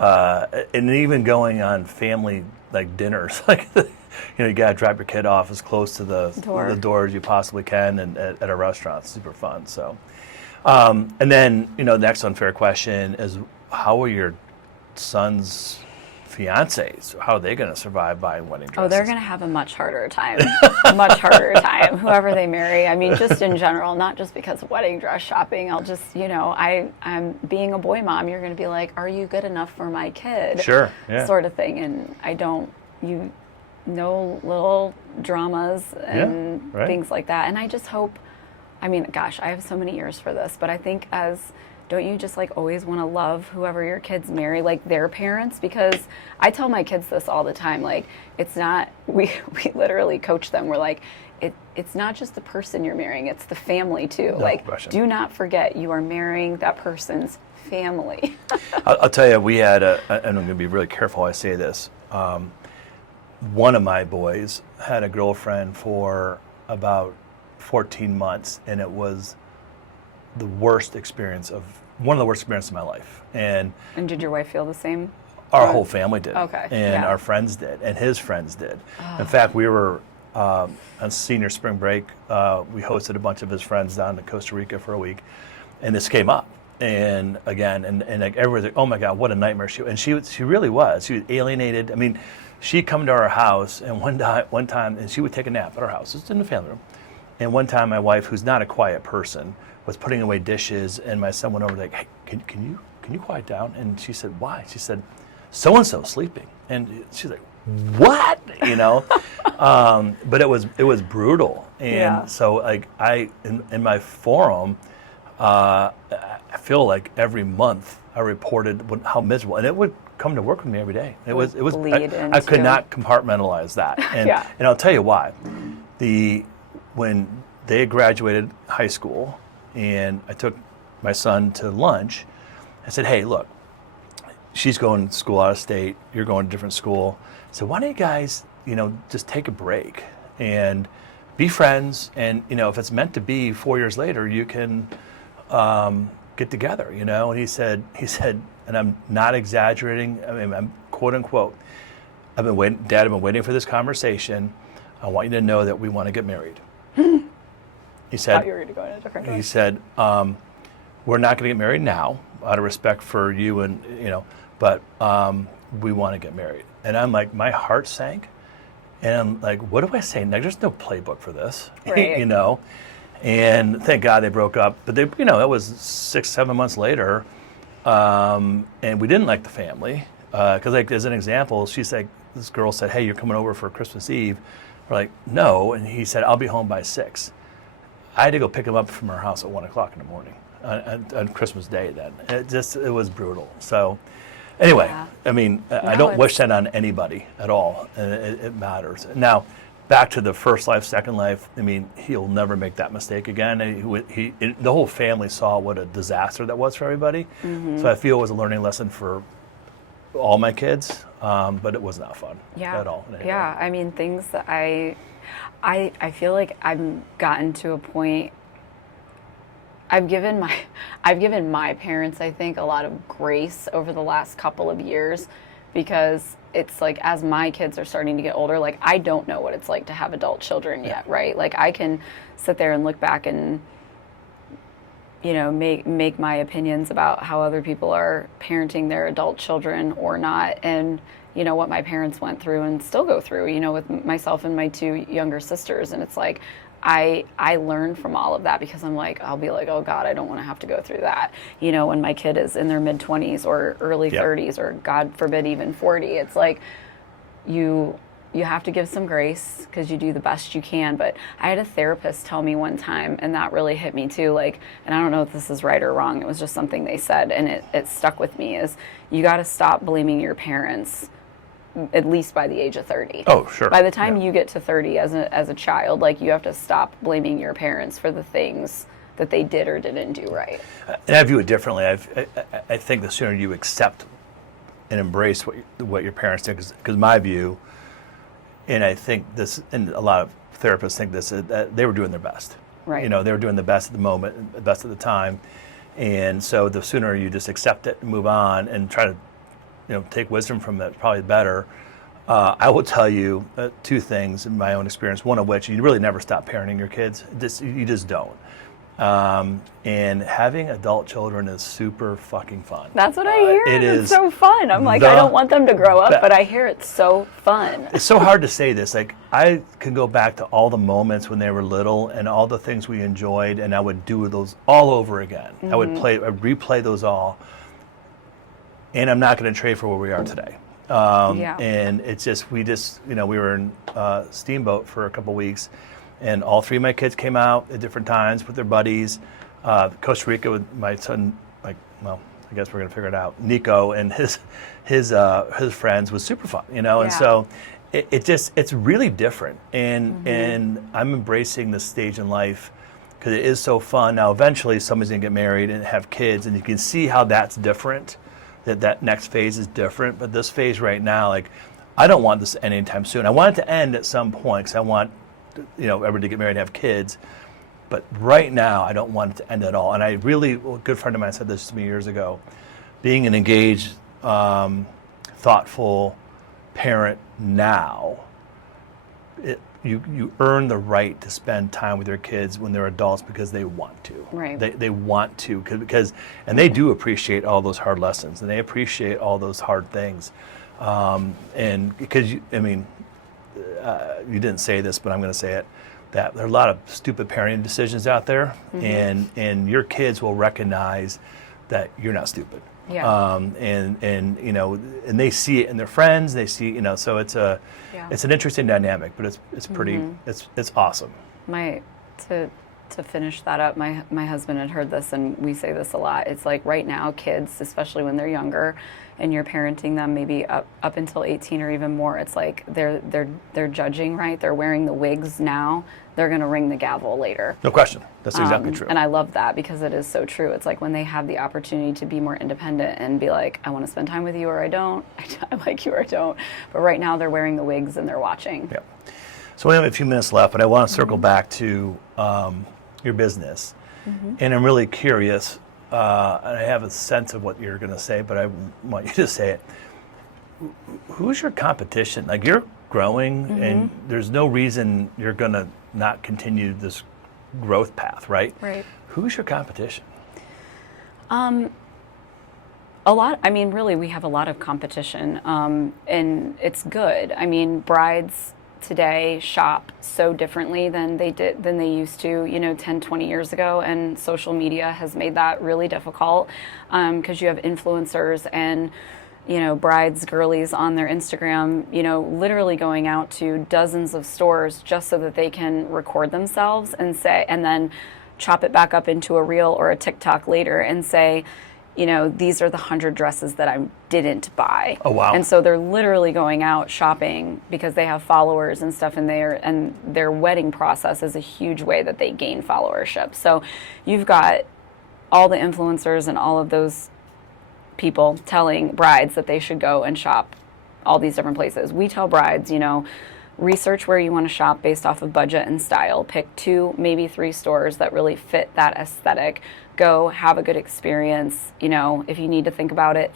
and even going on family like dinners, like you gotta drop your kid off as close to the door as you possibly can, and at a restaurant, it's super fun. So, and then the next unfair question is, how are your son's fiancés, how are they going to survive buying wedding dresses? Oh, they're going to have a much harder time. Whoever they marry. I mean, just in general, not just because of wedding dress shopping. I'll just, I'm being a boy mom. You're going to be like, are you good enough for my kid? Sure. Yeah. Sort of thing. And I don't, little dramas and things like that. And I just hope, I mean, gosh, I have so many years for this, but I think don't you just like always want to love whoever your kids marry, like their parents? Because I tell my kids this all the time, like it's not, we literally coach them. We're like, it's not just the person you're marrying, it's the family too. Do not forget you are marrying that person's family. I'll tell you, we had and I'm going to be really careful how I say this. One of my boys had a girlfriend for about 14 months, and it was one of the worst experiences of my life. And did your wife feel the same? Our whole family did. Okay. And our friends did, and his friends did. Oh. In fact, we were on senior spring break. We hosted a bunch of his friends down to Costa Rica for a week, and this came up. And again, and like everyone's like, oh my God, what a nightmare she really was. She was alienated. I mean, she'd come to our house, and one time, and she would take a nap at our house. It's in the family room. And one time, my wife, who's not a quiet person, was putting away dishes, and my son went over like, hey, can you quiet down? And she said, why? She said, so-and-so sleeping. And she's like, what? But it was brutal. And so like in my forum, I feel like every month I reported how miserable, and it would come to work with me every day. It was I could not compartmentalize that. And and I'll tell you why. When they graduated high school, and I took my son to lunch, I said, hey, look, she's going to school out of state, you're going to a different school. So why don't you guys, just take a break and be friends, and, if it's meant to be 4 years later, you can get together, And he said, and I'm not exaggerating, I mean, I'm quote unquote, Dad, I've been waiting for this conversation. I want you to know that we want to get married. He said, I thought you were going to go in a different way. He said, we're not going to get married now, out of respect for you, and but we want to get married. And I'm like, my heart sank, and I'm like, what do I say? Now, there's no playbook for this, right. And thank God they broke up. But they, that was 6-7 months later, and we didn't like the family because, like, as an example, she's like, this girl said, hey, you're coming over for Christmas Eve. We're like, no, and he said, I'll be home by 6. I had to go pick him up from her house at 1 o'clock in the morning on Christmas Day. Then it was brutal. So anyway, I mean, I don't wish that on anybody at all. It matters. Now, back to the first life, second life. I mean, he'll never make that mistake again. The whole family saw what a disaster that was for everybody. Mm-hmm. So I feel it was a learning lesson for all my kids, but it was not fun at all. Yeah, I mean, things that I feel like I've gotten to a point. I've given my parents, I think, a lot of grace over the last couple of years, because it's like, as my kids are starting to get older, like, I don't know what it's like to have adult children yet, right? Like, I can sit there and look back and, you know, make my opinions about how other people are parenting their adult children or not, and you know what my parents went through and still go through, you know, with myself and my two younger sisters. And it's like, I learn from all of that, because I'm like, I'll be like, oh God, I don't want to have to go through that. You know, when my kid is in their mid-20s or early 30s, or God forbid even 40, it's like you have to give some grace, because you do the best you can. But I had a therapist tell me one time, and that really hit me too, like, and I don't know if this is right or wrong, it was just something they said, and it stuck with me, is you got to stop blaming your parents at least by the age of 30. Oh, sure. By the time you get to 30 as a child, like, you have to stop blaming your parents for the things that they did or didn't do right. And I view it differently. I think the sooner you accept and embrace what your parents did, because my view, and I think this, and a lot of therapists think this, that they were doing their best. Right. You know, they were doing the best at the moment, the best at the time. And so the sooner you just accept it and move on and try to, you know, take wisdom from it, probably better. I will tell you two things in my own experience, one of which, you really never stop parenting your kids. You just don't. And having adult children is super fucking fun. That's what I hear. It's so fun. I'm like, I I don't want them to grow up, but I hear it's so fun. It's so hard to say this. Like, I can go back to all the moments when they were little and all the things we enjoyed, and I would do those all over again. Mm-hmm. I'd replay those all. And I'm not going to trade for where we are today. And it's just, we were in Steamboat for a couple weeks, and all three of my kids came out at different times with their buddies. Costa Rica with my son, I guess we're going to figure it out. Nico and his friends was super fun, you know. And so it's really different. And I'm embracing this stage in life, because it is so fun. Now, eventually somebody's going to get married and have kids, and you can see how that's different. That next phase is different, but this phase right now, like, I don't want this to end anytime soon. I want it to end at some point, because I want, you know, everybody to get married and have kids. But right now, I don't want it to end at all. And a good friend of mine said this to me years ago: being an engaged, thoughtful parent now, you earn the right to spend time with your kids when they're adults, because they want to. Right. They want to, and they do appreciate all those hard lessons, and they appreciate all those hard things. And because you didn't say this, but I'm going to say it, that there are a lot of stupid parenting decisions out there, and your kids will recognize that you're not stupid. Yeah. And you know, and they see it in their friends. They see, you know, so it's an interesting dynamic, but it's pretty, it's awesome. To finish that up, my husband had heard this, and we say this a lot. It's like, right now, kids, especially when they're younger, and you're parenting them maybe up until 18 or even more, it's like they're judging, right? They're wearing the wigs now. They're going to ring the gavel later. No question. That's exactly true. And I love that, because it is so true. It's like, when they have the opportunity to be more independent and be like, I want to spend time with you or I don't. I like you or I don't. But right now, they're wearing the wigs and they're watching. Yeah. So we have a few minutes left, but I want to circle back to your business. And I'm really curious, and I have a sense of what you're going to say, but I want you to say it. Who's your competition? Like, you're growing, and there's no reason you're going to not continue this growth path, right? Right. Who's your competition? A lot. I mean, really, we have a lot of competition, and it's good. I mean, brides today shop so differently than they used to, you know, 10, 20 years ago, and social media has made that really difficult, because you have influencers and, you know, brides, girlies on their Instagram, you know, literally going out to dozens of stores just so that they can record themselves and then chop it back up into a reel or a TikTok later and say, you know, these are the 100 dresses that I didn't buy. Oh, wow. And so they're literally going out shopping because they have followers and stuff, and their wedding process is a huge way that they gain followership. So you've got all the influencers and all of those people telling brides that they should go and shop all these different places. We tell brides, research where you want to shop based off of budget and style. Pick 2, maybe 3 stores that really fit that aesthetic. Go have a good experience. If you need to think about it.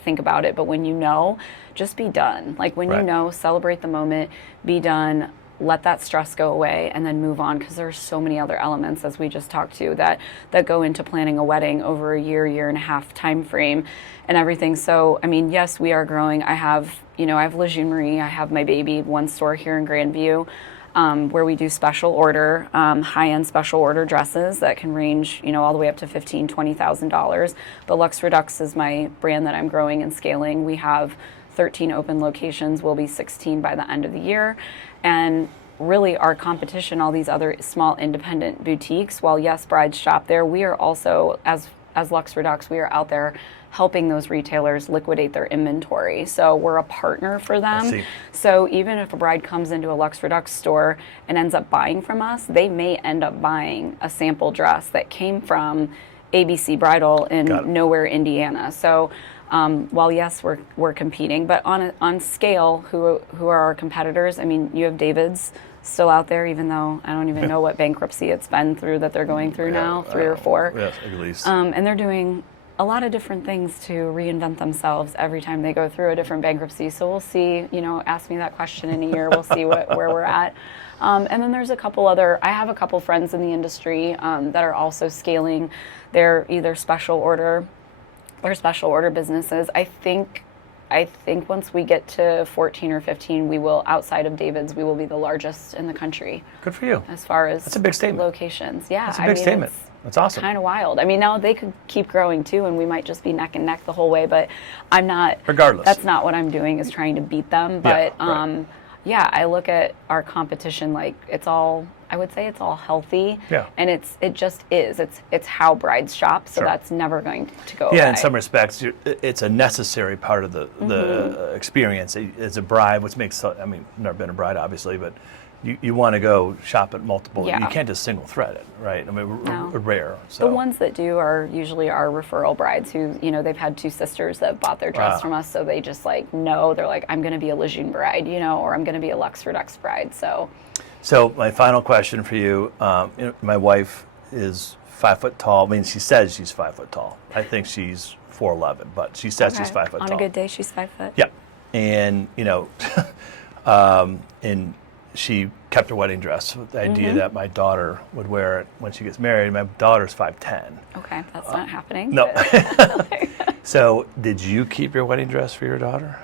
But when just be done. Like when Right. celebrate the moment, be done. Let that stress go away and then move on, because there's so many other elements, as we just talked to, that go into planning a wedding over a year and a half time frame and everything. So, yes, we are growing. I have La Jeune Marie. I have my baby, one store here in Grandview, where we do special order, high-end special order dresses that can range, all the way up to $15,000, $20,000. But Luxe Redux is my brand that I'm growing and scaling. We have 13 open locations. Will be 16 by the end of the year. And really our competition, all these other small independent boutiques, while yes, brides shop there, we are also, as Luxe Redux, we are out there helping those retailers liquidate their inventory. So we're a partner for them. I see. So even if a bride comes into a Luxe Redux store and ends up buying from us, they may end up buying a sample dress that came from ABC Bridal in nowhere, Indiana. So while yes, we're competing, but on scale, who are our competitors? You have David's still out there, even though I don't even know what bankruptcy it's been through that they're going through now, 3 or 4. Yes, at least. And they're doing a lot of different things to reinvent themselves every time they go through a different bankruptcy. So we'll see. Ask me that question in a year. We'll see where we're at. And then there's I have a couple friends in the industry that are also scaling their either special order businesses. I think once we get to 14 or 15, we will, outside of David's, we will be the largest in the country. Good for you. As far as That's a big statement. Locations. Yeah. That's a big statement. That's awesome. Kind of wild. Now they could keep growing too, and we might just be neck and neck the whole way, but I'm not. Regardless. That's not what I'm doing, is trying to beat them. But right. I look at our competition like I would say it's all healthy. Yeah. And it just is. It's how brides shop, so Sure. that's never going to go away. Yeah, in some respects, it's a necessary part of the experience as a bride, which makes, I've never been a bride, obviously, but you want to go shop at multiple. Yeah. You can't just single thread it, right? No. Rare. So. The ones that do are usually our referral brides who, they've had 2 sisters that bought their dress from us, so they just know, they're like, I'm going to be a La Jeune bride, or I'm going to be a Luxe Redux bride, So my final question for you, my wife is 5 foot tall. She says she's 5 foot tall. I think she's 4'11", but she says she's 5 foot tall. On a good day, she's 5 foot. Yeah, and and she kept her wedding dress with the idea that my daughter would wear it when she gets married. My daughter's 5'10". Okay, that's not happening. No. So did you keep your wedding dress for your daughter?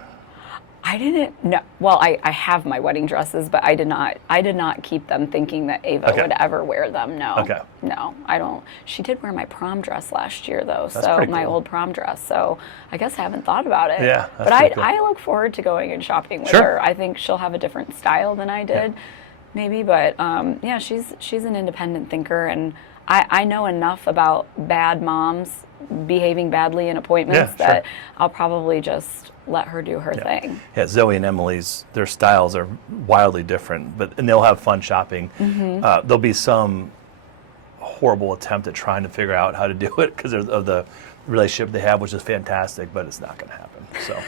I didn't. No. Well, I have my wedding dresses, but I did not keep them thinking that Ava would ever wear them. No. Okay. No, I don't. She did wear my prom dress last year, though. That's so pretty my cool. old prom dress. So I guess I haven't thought about it. Yeah, that's but pretty cool. I look forward to going and shopping with Sure. her. I think she'll have a different style than I did, maybe. But she's an independent thinker, and I know enough about bad moms behaving badly in appointments that I'll probably just let her do her thing. Yeah, Zoe and Emily's, their styles are wildly different, and they'll have fun shopping. There'll be some horrible attempt at trying to figure out how to do it because of the relationship they have, which is fantastic, but it's not going to happen. So,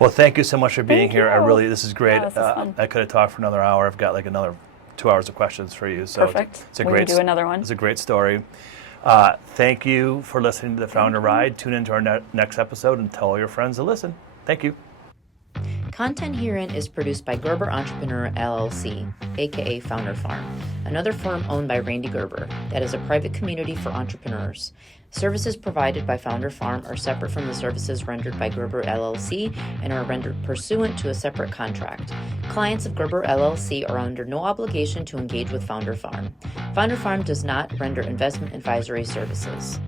well, thank you so much for being here. This is great. Yeah, this is fun. I could have talked for another hour. I've got another 2 hours of questions for you. So Perfect. It's a We great can do another one. It's a great story. Thank you for listening to the Founder Ride. Tune into our next episode and tell all your friends to listen. Thank you. Content herein is produced by Gerber Entrepreneur LLC, aka Founder Farm, another firm owned by Randy Gerber that is a private community for entrepreneurs. Services provided by Founder Farm are separate from the services rendered by Gerber LLC and are rendered pursuant to a separate contract. Clients of Gerber LLC are under no obligation to engage with Founder Farm. Founder Farm does not render investment advisory services.